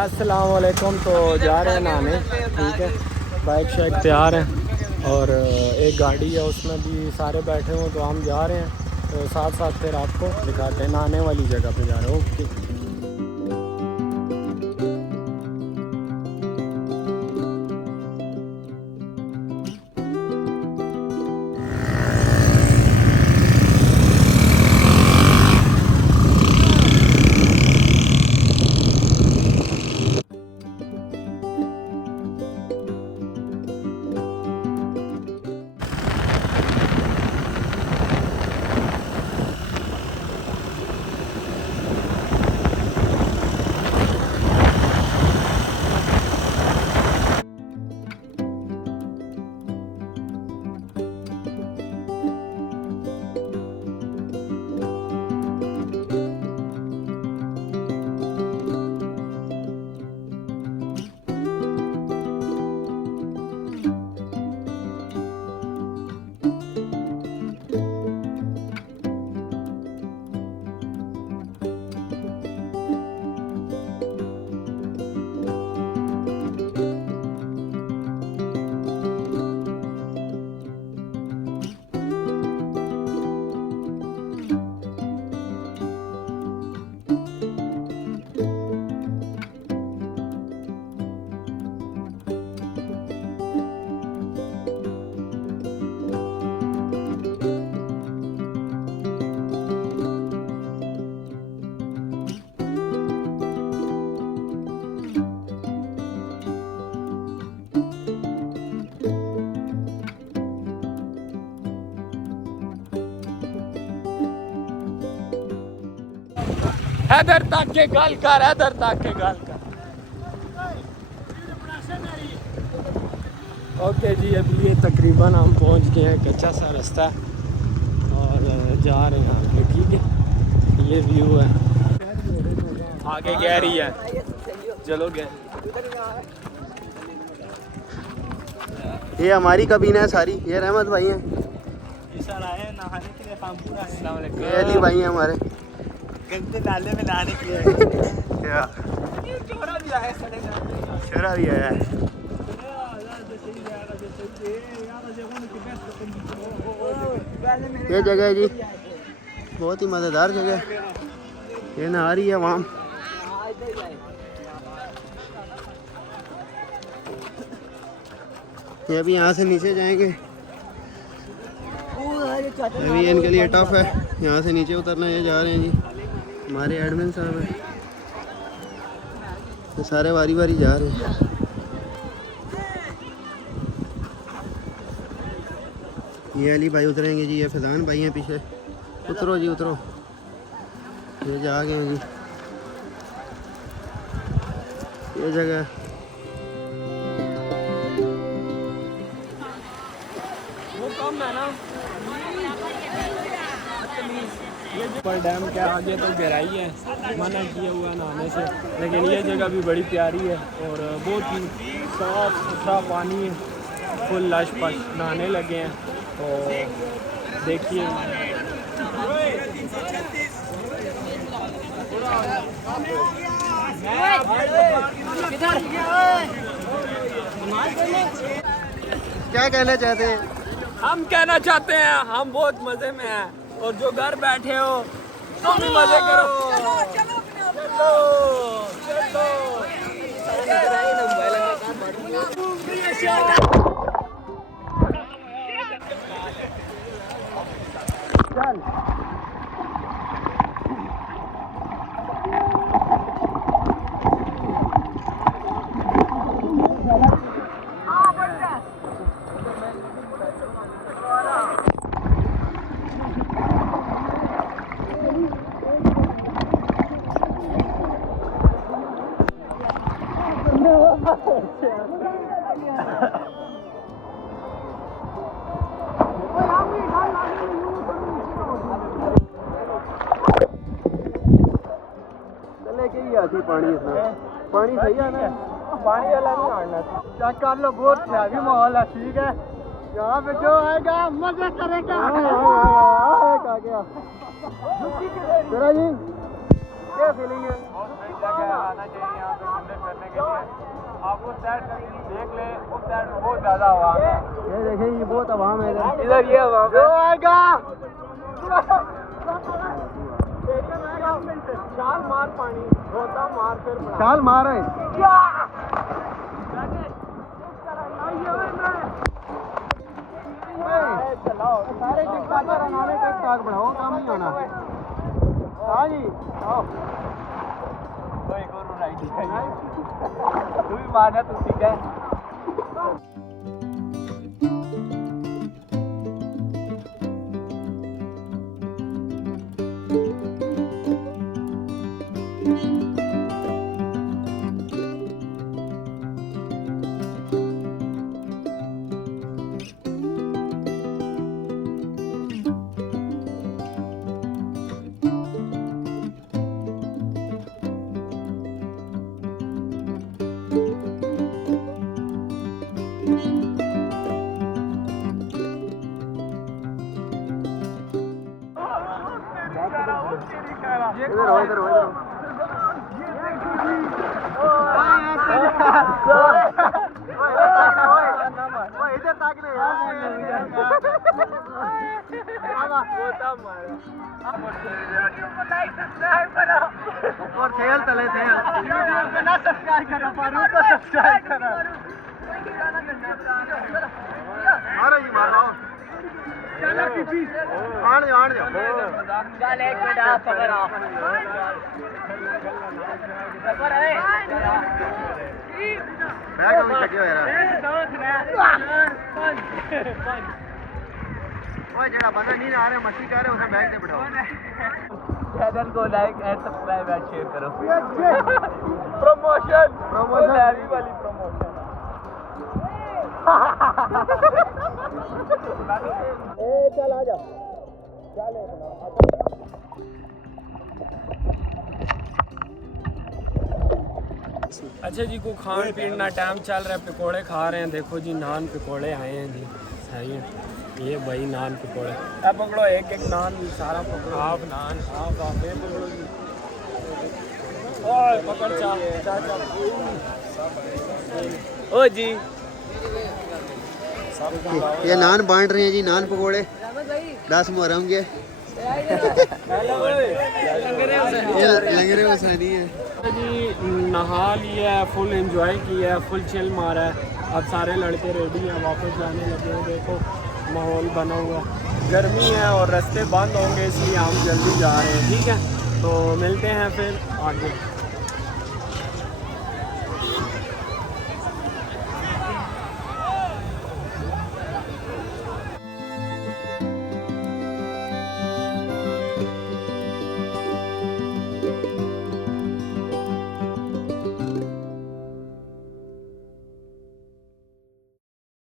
अस्सलाम वालेकुम। तो जा रहे हैं नहाने, ठीक है। बाइक शाइक तैयार हैं और एक गाड़ी है उसमें भी सारे बैठे हुए, तो हम जा रहे हैं। तो साथ साथ फिर आपको दिखाते हैं, नहाने वाली जगह पे जा रहे हैं। ओके। इधर तक के गल कर, इधर तक के गल कर। ओके जी, अभी ये तकरीबन हम पहुंच गए हैं। कच्चा सा रास्ता और जा रहे हैं आगे, ठीक है। ये व्यू है, आगे गहरी है, चलो गए। ये हमारी कबीना है सारी। ये रहमत भाई हैं, ये सर आए हैं नहाने के लिए, खामपुरा है। अस्सलाम वालेकुम। ये अली भाई हैं हमारे, गंदे नाले में नहाने के लिए। क्या चोरा भी आया, शरा भी आया है। ये जगह है जी, बहुत ही मज़ेदार जगह है। ये नहा रही है वहाँ। ये अभी यहाँ से नीचे जाएंगे, अभी इनके लिए टफ है यहाँ से नीचे उतरना। ये जा रहे हैं जी, हमारे एडमिन साहब हैं, ये सारे बारी बारी जा रहे हैं। ये अली भाई उतरेंगे जी, ये फैजान भाई हैं पीछे। उतरो जी उतरो, ये जा गए हैं जी। ये जगह वो कम है ना, ये पर डैम के आगे तो गहराई है, मना किया हुआ नहाने से। लेकिन ये जगह भी बड़ी प्यारी है और बहुत ही साफ सुथरा पानी है, फुल लश पश। नहाने लगे हैं तो देखिए। क्या कहना चाहते हैं? हम कहना चाहते हैं हम बहुत मज़े में हैं, और जो घर बैठे हो तुम भी मज़े करो। चलो लेके ही आती पानी, इसमें पानी सही है ना? पानी वाला नहीं आना। चेक कर लो, बहुत हैवी माहौल है, ठीक है। यहाँ पे जो आएगा मजे करेगा। आ गया। तेरा जी क्या फीलिंग है? जगह आना चाहिए यहाँ पे घूमने फिरने के लिए। आप उस साइड देख ले, उस साइड में बहुत ज़्यादा आवाम है। ये देखें ये बहुत आवाम है इधर। इधर ये आवाम है। छाल मार पानी, रोता मार फिर बना। छाल मार है। सारे टिकटॉकर हमारे टिकटॉक बढ़ाओ, काम नहीं होना। हाँ जी आओ। कोई गुरु नहीं, तू भी माना तू ठीक है। इधर हो इधर हो इधर हो। इधर ताक ले और थेल तले थेल यूट्यूब पे ना सब्सक्राइब करो, फारूक को सब्सक्राइब करो। मारो जी मारो आन जाओ चल एक मिनट आप पकड़ आओ। बैग हम छकियो यार ओए जेड़ा बंदा नहीं आ रहा मस्ती कर रहे उसे बैग दे बिठाओ। चैनल को like and subscribe and share करो। प्रमोशन हैवी वाली प्रमोशन। ए चल आ जा चल अच्छा जी को खान पीना टाइम चल रहा है, पकौड़े खा रहे हैं। देखो जी नान पकौड़े आए हैं जी, सही है ये भाई नान पकौड़े। अब पकड़ो एक एक नान सारा पकड़ो, हाफ नान हाफ हाफ ये पकड़ो जी। ओए पकड़ चा ओ जी ये नान बांट रहे हैं जी, नान पकोड़े 10 मुहर्रम के लंगरे वसानी है जी। नहा लिया है, फुल एंजॉय किया है, फुल चिल मारा है। अब सारे लड़के रेडी हैं, वापस जाने लगे हैं। देखो माहौल बना हुआ, गर्मी है और रास्ते बंद होंगे इसलिए हम जल्दी जा रहे हैं। ठीक है तो मिलते हैं फिर आगे।